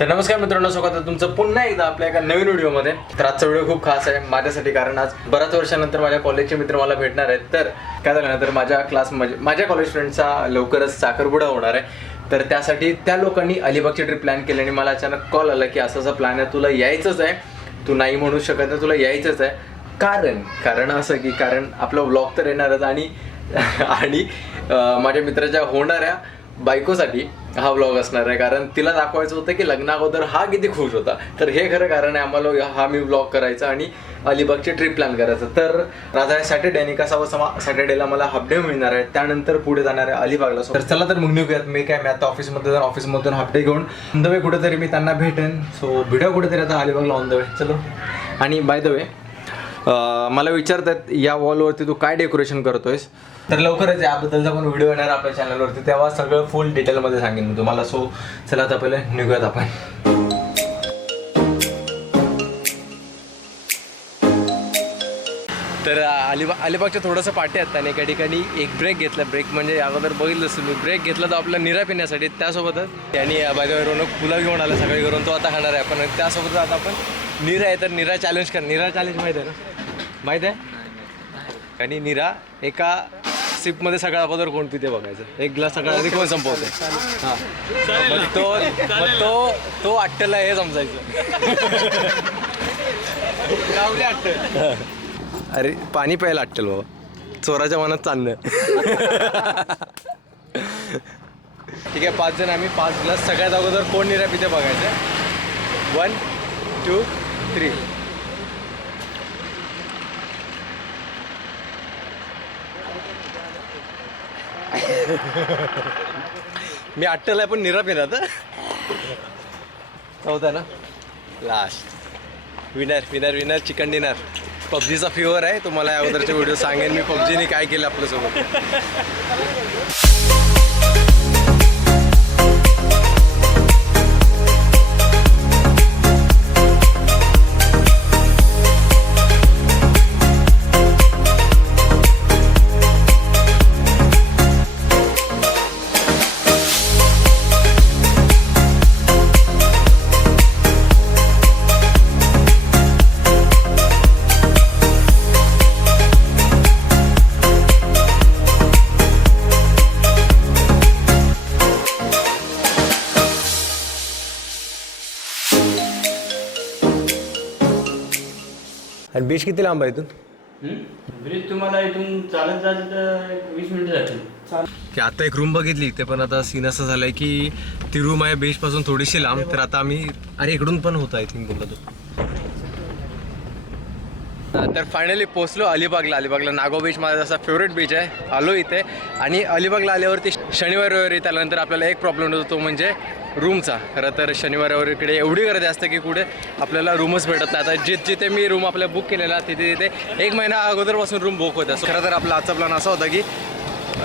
तर नमस्कार मित्रांनो, स्वागत आहे तुमचं पुन्हा एकदा आपल्या एका नवीन व्हिडिओमध्ये. तर आजचा व्हिडिओ खूप खास आहे माझ्यासाठी, कारण आज बऱ्याच वर्षानंतर माझ्या कॉलेजचे मित्र मला भेटणार आहेत. तर काय झालं ना, तर माझ्या कॉलेज फ्रेंडचा लवकरच साखरपुडा होणार आहे. तर त्यासाठी त्या लोकांनी अलिबागची ट्रिप प्लॅन केली आणि मला अचानक कॉल आला की असा प्लॅन आहे, तुला यायचंच आहे, तू नाही म्हणू शकत नाही, तुला यायचंच आहे. कारण असं की आपला व्लॉग तर येणारच आणि माझ्या मित्राच्या होणाऱ्या बायकोसाठी हा व्लॉग असणार आहे, कारण तिला दाखवायचं होतं की लग्ना अगोदर हा किती खुश होता. तर हे खरं कारण आहे आम्हाला हा मी व्लॉग करायचा आणि अलिबागची ट्रिप प्लॅन करायचं. तर आज आहे सॅटर्डे आणि सॅटर्डेला मला हाफ डे मिळणार आहे, त्यानंतर पुढे जाणार आहे अलिबागला. तर चला तर मग निघूयात. मी आता ऑफिसमधून हाफ डे घेऊन ऑन द वे कुठेतरी मी त्यांना भेटेन. सो भेटूया कुठेतरी आता अलिबागला ऑन द वे. चलो. आणि बाय द वे मला विचारतात या वॉलवरती तू काय डेकोरेशन करतोयस, तर लवकरच याबद्दलचा पण व्हिडिओ येणार आपल्या चॅनलवरती, तेव्हा सगळं फुल डिटेलमध्ये सांगेन मी तुम्हाला. सो चला आता पहिले निघूयात आपण. तर अलिबागच्या थोडंसं पाठी आहेत आणि एका ठिकाणी एक ब्रेक घेतला. ब्रेक म्हणजे अगोदर बघितलंच तुम्ही, ब्रेक घेतला तो आपला निरा पिण्यासाठी. त्यासोबतच आणि बाय रोनक पुलाव घेऊन आला सकाळी करून, तो आता खाणार आहे आपण. त्यासोबतच आता आपण निरा आहे, तर निरा चॅलेंज निरा चॅलेंज माहीत आहे ना, माहीत आहे. आणि निरा एका सिपमध्ये सगळा अगोदर कोण पिते बघायचं, एक ग्लास सगळा आधी कोण संपवते. हां, मग तो अट्टला हे समजायचं. गावले अट्टल. अरे पाणी प्यायला अट्टल बाबा, चोराच्या मनात चाललं. ठीक आहे, 5 जण आम्ही, 5 ग्लास सगळ्यात अगोदर कोण निरा पिते बघायचं. 1 2 3. मी अट्टल आहे पण निरा पिणार. होता ना लास्ट विनर चिकन डिनर. पबजीचा फीवर आहे, तुम्हाला या अगोदरचे व्हिडिओ सांगेन मी पबजीने काय केलं आपल्यासोबत. आणि बीच किती लांब आहे इथून? ब्रिज तुम्हाला इथून चालत जायचं तर 20 मिनिटं जातील. की आता एक रूम बघितली, ते पण आता सीन असं झालंय की ती रूम आहे बीचपासून थोडीशी लांब. तर आता आम्ही इकडून पण होता आय थिंक बोलला तो. तर फायनली पोचलो अलिबागला. नागो बीच माझा जसा फेवरेट बीच आहे. आलो इथे आणि अलिबागला आल्यावरती शनिवार रविवारी त्यानंतर आपल्याला एक प्रॉब्लेम होतो, तो म्हणजे रूमचा. खरं तर शनिवार रविवारी इकडे एवढी गर्दी असते की कुठे आपल्याला रूमच भेटत नाही. आता जिथे मी रूम आपल्या बुक केलेला तिथे 1 महिना अगोदरपासून रूम बुक होत्या. खरं तर आपला आजचा प्लॅन असा होता की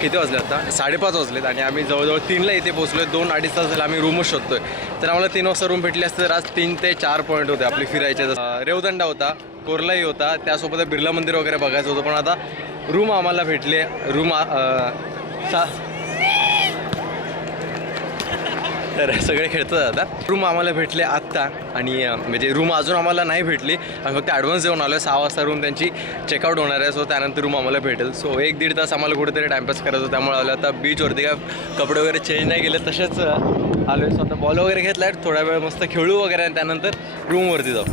किती वाजले आता 5:30 वाजलेत आणि आम्ही जवळजवळ 3ला इथे पोहोचलो आहे. 2-2.5 तास झाले आम्ही रूमच शोधतोय. तर आम्हाला 3 वाजता रूम भेटली असते तर आज 3 ते 4 पॉईंट होते आपले फिरायचे. रेवदंडा होता, कोरलाई होता, त्यासोबत बिर्ला मंदिर वगैरे बघायचं होतं. पण आता रूम आम्हाला भेटले. तर सगळे खेळतात आता. रूम आम्हाला भेटले आत्ता आणि म्हणजे रूम अजून आम्हाला नाही भेटली. आम्ही फक्त ॲडव्हान्स देऊन आलो आहे. 6 वाजता रूम त्यांची चेकआउट होणार आहे. सो त्यानंतर रूम आम्हाला भेटेल. सो 1-1.5 तास आम्हाला कुठेतरी टाईमपास करायचं, त्यामुळे आलो आता बीचवरती. काय कपडे वगैरे चेंज नाही केले, तसेच आलो आहे. स्वतः बॉल वगैरे घेतला आहे, थोडा वेळ मस्त खेळू वगैरे आणि त्यानंतर रूमवरती जाऊ.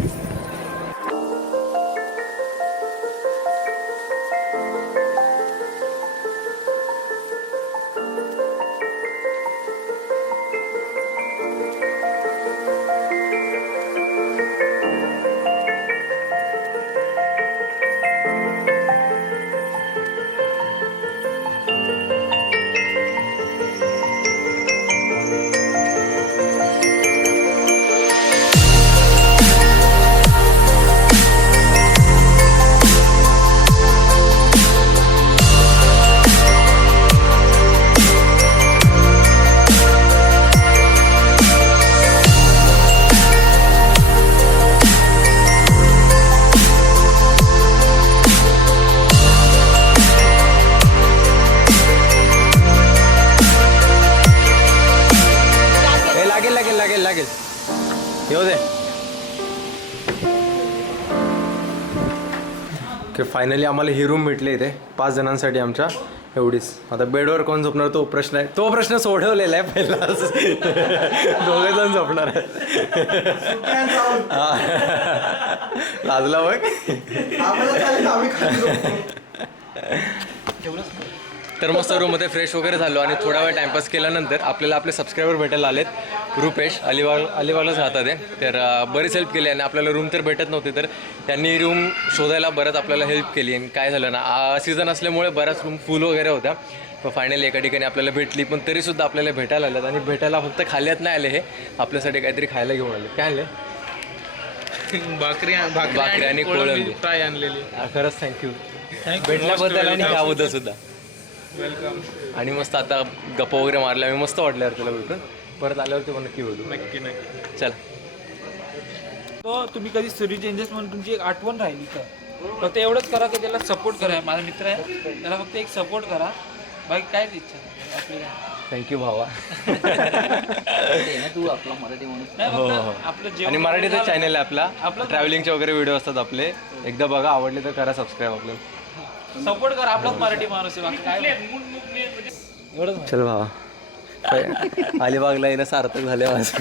येऊ दे की फायनली आम्हाला ही रूम भेटली इथे 5 जणांसाठी आमच्या एवढीच. आता बेडवर कोण झोपणार तो प्रश्न आहे. तो प्रश्न सोडवलेला आहे पहिलाच. 2 जण झोपणार आहेत. लाजला बघ. तर मस्त रूममध्ये फ्रेश वगैरे झालो आणि थोडा वेळ टाइमपास केल्यानंतर आपल्याला आपले सबस्क्रायबर भेटायला आलेत. रुपेश अलिबागलाच राहतात आहे. तर बरीच हेल्प केली आणि आपल्याला रूम तर भेटत नव्हती, तर त्यांनी रूम शोधायला बरंच आपल्याला हेल्प केली. आणि काय झालं ना, सीझन असल्यामुळे बऱ्याच रूम फुल वगैरे होत्या. पण फायनली एका ठिकाणी आपल्याला भेटली. पण तरीसुद्धा आपल्याला भेटायला आल्यात आणि भेटायला फक्त खाल्यात नाही आले, हे आपल्यासाठी काहीतरी खायला घेऊन आले. काय आणले? भाकरी आणि कोळंबी फ्राय आणलेली. खरंच थँक्यू भेटल्याबद्दल आणि ह्याबद्दल सुद्धा वेलकम. आणि मस्त आता गप्पा वगैरे मारल्या, मी मस्त वाटल्यावर तुला भेटून. परत आल्यावरती पण नक्की भेटू. नक्की. चला. तो तुम्ही कधी स्टोरी चेंजेस म्हणून तुमची एक आठवण राहिली का, फक्त एवढंच करा की त्याला सपोर्ट करा. माझा मित्र आहे, त्याला फक्त एक सपोर्ट करा, बाकी कायच इच्छा आपल्याला. थँक्यू भावा. तू आपला मराठी म्हणून आपलं जेवण आणि मराठीचा चॅनल आहे आपला ट्रॅव्हलिंगचे वगैरे व्हिडिओ असतात आपले. एकदा बघा, आवडले तर करा सबस्क्राईब. आपलं सपोर्ट करा, आपलाच मराठी माणूस आहे, बाकी काय एवढंच. चल भावा. अलिबागला येणं सार्थक झाले माझं.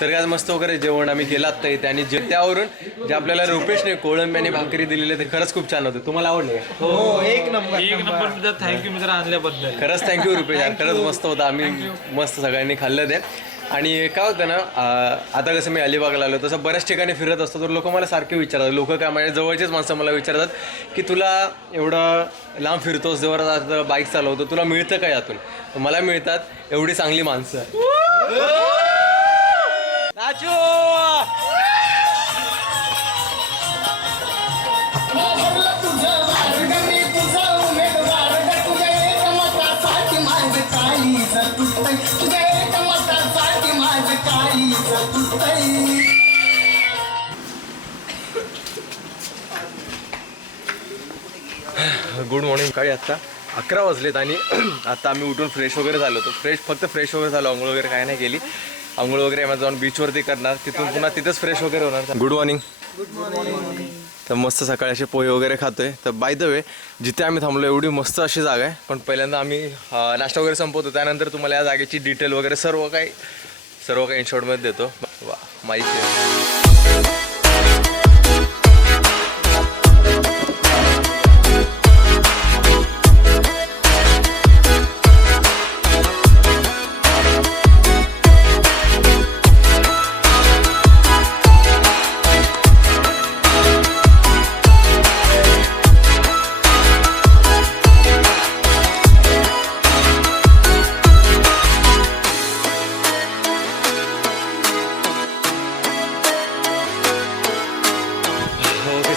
तर काय मस्त वगैरे जेवण आम्ही केलं आत्ता इथे. आणि त्यावरून जे आपल्याला रुपेशने कोळंबी आणि भाकरी दिलेले ते खरंच खूप छान होते. तुम्हाला आवडले? हो, एक नंबर मित्र. थँक्यू मित्र आणल्याबद्दल. खरंच थँक्यू रुपेश यार, खरंच मस्त होतं. आम्ही मस्त सगळ्यांनी खाल्लं ते. आणि काय होतं ना, आता कसं मी अलिबागला आलो तसं बऱ्याच ठिकाणी फिरत असतो, तर लोक मला सारखे विचारतात. लोक काय, माझ्या जवळचेच माणसं मला विचारतात की तुला एवढं लांब फिरतोस, जवळ बाईक चालवतो, तुला मिळतं काय यातून? मला मिळतात एवढी चांगली माणसं. नाचू. Good morning. सकाळी आत्ता 11 वाजलेत आणि आता आम्ही उठून फ्रेश वगैरे झालो होतो. फक्त फ्रेश वगैरे झालो, आंघोळ वगैरे काय नाही केली. आंघोळ वगैरे आम्ही जाऊन बीचवरती करणार, तिथून पुन्हा तिथंच फ्रेश वगैरे होणार. Good morning. तर मस्त सकाळी असे पोहे वगैरे खातोय. तर बाय द वे, जिथे आम्ही थांबलो एवढी मस्त अशी जागा आहे. पण पहिल्यांदा आम्ही नाश्ता वगैरे संपवतो, त्यानंतर तुम्हाला या जागेची डिटेल वगैरे सर्व काही इन शॉर्टमध्ये देतो. वा, माहिती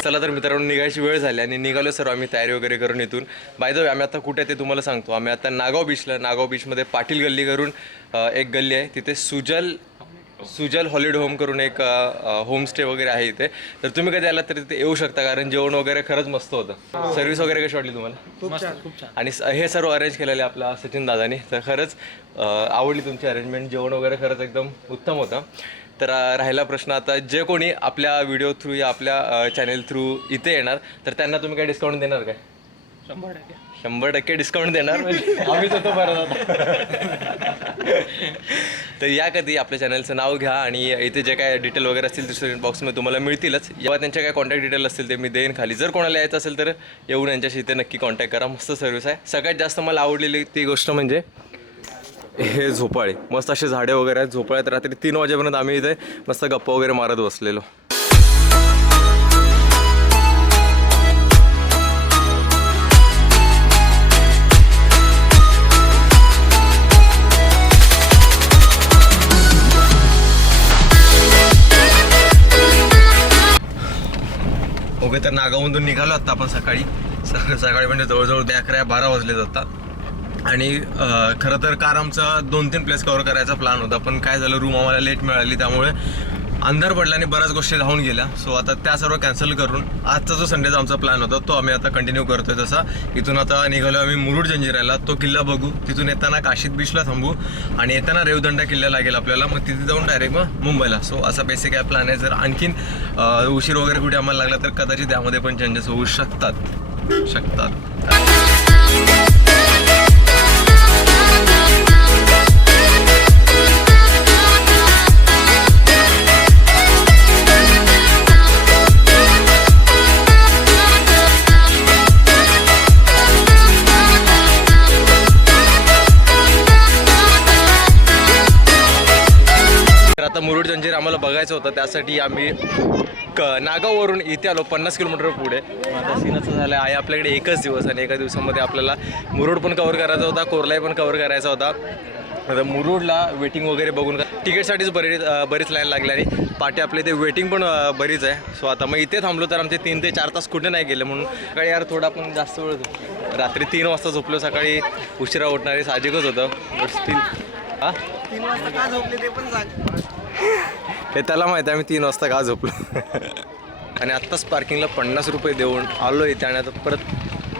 चला. तर मित्रांनो, निघायची वेळ झाली आणि निघालो सर्व आम्ही तयारी वगैरे करून इथून. बाय द वे, आम्ही आता कुठे ते तुम्हाला सांगतो. आम्ही आता नागाव बीचमध्ये पाटील गल्ली करून एक गल्ली आहे, तिथे सुजल हॉलिडे होम करून एक होमस्टे वगैरे आहे इथे. तर तुम्ही कधी आलात तर तिथे येऊ शकता, कारण जेवण वगैरे खरंच मस्त होतं. सर्व्हिस वगैरे कशी वाटली तुम्हाला? खूप छान. आणि हे सर्व अरेंज केलेलं आहे आपल्या सचिन दादानी. तर खरंच आवडली तुमची अरेंजमेंट. जेवण वगैरे खरंच एकदम उत्तम होतं. तर राहिला प्रश्न आता, जे कोणी आपल्या व्हिडिओ थ्रू या आपल्या चॅनेल थ्रू इथे येणार, तर त्यांना तुम्ही काय डिस्काउंट देणार काय? 100% डिस्काउंट देणार. आम्हीच होतो बरं. तर या कधी आपल्या चॅनलचं नाव घ्या आणि इथे जे काय डिटेल वगैरे असतील डिस्क्रिप्शन बॉक्समध्ये तुम्हाला मिळतीलच. जेव्हा त्यांच्या काय कॉन्टॅक्ट डिटेल असतील ते मी देईन खाली. जर कोणाला यायचं असेल तर येऊन यांच्याशी इथे नक्की कॉन्टॅक्ट करा. मस्त सर्व्हिस आहे. सगळ्यात जास्त मला आवडलेली ती गोष्ट म्हणजे हे झोपाळे. मस्त असे झाडे वगैरे आहेत. झोपाळ्यात रात्री 3 वाजेपर्यंत आम्ही इथे मस्त गप्पा वगैरे मारत बसलेलो. ओके, तर नागावमधून निघालो आत्ता आपण सकाळी म्हणजे जवळजवळ 11-12 वाजलेत आता. आणि खरं तर कार आमचा 2-3 प्लेस कव्हर करायचा प्लॅन होता, पण काय झालं, रूम आम्हाला लेट मिळाली, त्यामुळे अंधार पडल्याने बऱ्याच गोष्टी राहून गेल्या. सो आता त्या सर्व कॅन्सल करून आजचा जो संडेचा आमचा प्लॅन होता तो आम्ही आता कंटिन्यू करतोय. तसा इथून आता निघालो आम्ही मुरुड जंजिऱ्याला, तो किल्ला बघू. तिथून येताना काशीद बीचला थांबू आणि येताना रेवदंडा किल्ला लागेल आपल्याला, मग तिथे जाऊन डायरेक्ट मग मुंबईला. सो असा बेसिक काय प्लॅन आहे. जर आणखीन उशीर वगैरे कुठे आम्हाला लागला तर कदाचित त्यामध्ये पण चेंजेस होऊ शकतात. आता मुरुड जंजीर आम्हाला बघायचं होतं, त्यासाठी आम्ही नागाववरून इथे आलो 50 किलोमीटर पुढे. आता सीन असं झालं आहे आपल्याकडे एकच दिवस आणि एका दिवसामध्ये आपल्याला मुरुड पण कव्हर करायचा होता, कोरलाई पण कव्हर करायचा होता. आता मुरुडला वेटिंग वगैरे बघून तिकीटसाठीच बरीच लाईन लागली आणि पाठी आपल्या इथे वेटिंग पण बरीच आहे. सो आता मग इथे थांबलो तर आमचे 3 ते 4 तास कुठे नाही गेले, म्हणून सकाळी यार थोडा पण जास्त वेळ रात्री 3 वाजता झोपलो, सकाळी उशिरा उठणारे साहजिकच होतं. हां 3 वाजता का झोपले ते पण सांग. हे त्याला माहिती आहे आम्ही 3 वाजता का झोपलो. आणि आत्ताच पार्किंगला 50 रुपये देऊन आलो इथे आणि आता परत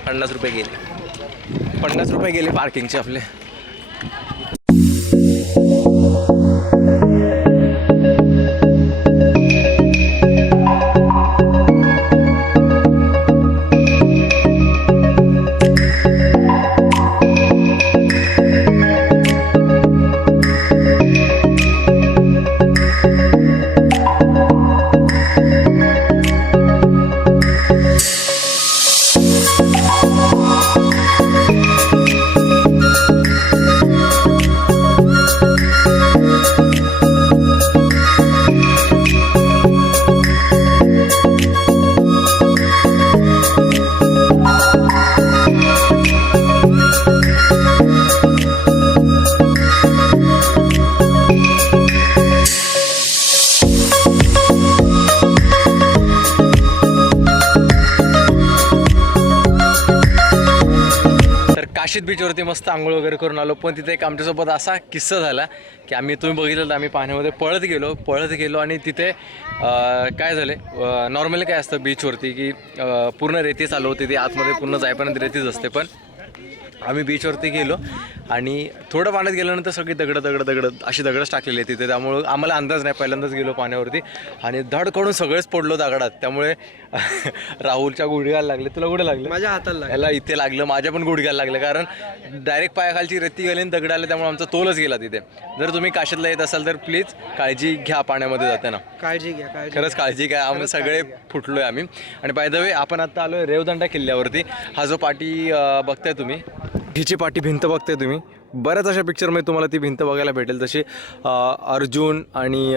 50 रुपये गेले. 50 रुपये गेले पार्किंगचे आपले. काशीद बीचवरती मस्त आंघोळ वगैरे करून आलो. पण तिथे एक आमच्यासोबत असा किस्सा झाला की तुम्ही बघितलं तर आम्ही पाण्यामध्ये पळत गेलो आणि तिथे काय झाले, नॉर्मली काय असतं बीचवरती की पूर्ण रेती चालू होती, ती आतमध्ये पूर्ण जाईपर्यंत रेतीच असते. पण आम्ही बीचवरती गेलो आणि थोडं पाण्यात गेल्यानंतर सगळी दगड अशी दगडच टाकलेली आहे तिथे. त्यामुळे आम्हाला अंदाज नाही, पहिल्यांदाच गेलो पाण्यावरती आणि धड कडून सगळेच पडलो दगडात. त्यामुळे राहुलच्या गुडघ्याला लागले. तुला कुठे लागले? माझ्या हाताला लागलं. याला इथे लागलं, माझ्या पण गुडघ्याला लागलं, कारण डायरेक्ट पायाखालची रेती गेली आणि दगड आले, त्यामुळे आमचा तोलच गेला तिथे. जर तुम्ही काशीदला येत असाल तर प्लीज काळजी घ्या पाण्यामध्ये जाताना. काळजी घ्या, खरंच काळजी घ्या. आम्ही सगळे फुटलोय आम्ही. आणि बाय द वे आपण आता आलोय रेवदंडा किल्ल्यावरती. हा जो पाठी बघताय तुम्ही, हिची पाठी भिंत बघताय तुम्ही, बऱ्याच अशा पिक्चरमध्ये तुम्हाला ती भिंत बघायला भेटेल. जशी अर्जुन आणि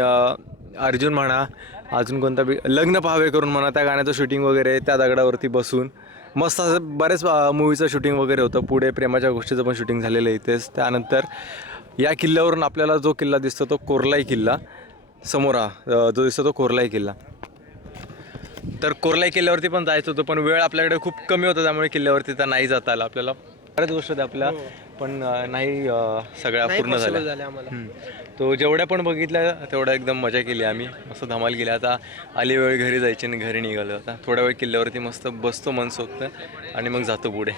अर्जुन म्हणा, अजून कोणता लग्न पहावे करून म्हणा, त्या गाण्याचं शूटिंग वगैरे त्या दगडावरती बसून मस्त असं बरेच मूवीचं शूटिंग वगैरे होतं. पुढे प्रेमाच्या गोष्टीचं पण शूटिंग झालेलं आहे इथेच. त्यानंतर या किल्ल्यावरून आपल्याला जो किल्ला दिसतो तो कोरलाई किल्ला, समोर जो दिसतो तो कोरलाई किल्ला. तर कोरलाई किल्ल्यावरती पण जायचं होतं, पण वेळ आपल्याकडे खूप कमी होता, त्यामुळे किल्ल्यावरती तर नाही जाता आलं आपल्याला. बऱ्याच गोष्टी होत्या आपल्या, पण नाही सगळ्या पूर्ण झाल्या आम्हाला. तो जेवढ्या पण बघितल्या तेवढ्या एकदम मजा केली आम्ही, मस्त धमाल केली. आता आली वेळ घरी जायची आणि घरी निघालो. आता थोड्या वेळ किल्ल्यावरती मस्त बसतो मनसोक्त आणि मग जातो पुढे.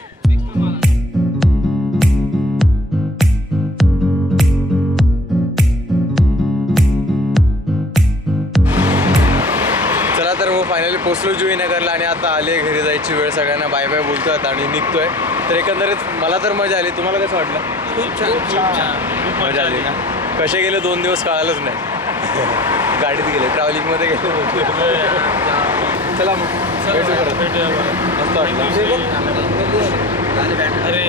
चला तर मग फायनली पोचलो जुईनगरला आणि आता आले घरी जायची वेळ. सगळ्यांना बाय बाय बोलतोय आता आणि निघतोय. तर एकंदरीत मला तर मजा आली. तुम्हाला कसं वाटलं? खूप छान मजा आली ना? कसे गेले 2 दिवस कळालंच नाही. गाडीत गेले, ट्रॅव्हलिंगमध्ये गेले. चला मग भेटू परत. मस्त वाटलं. अरे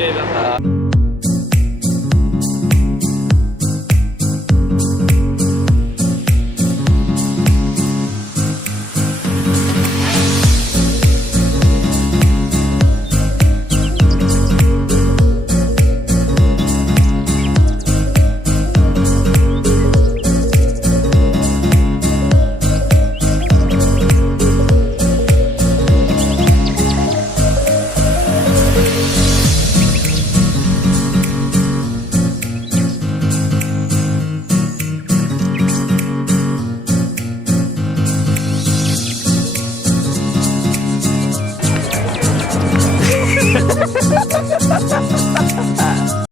आहे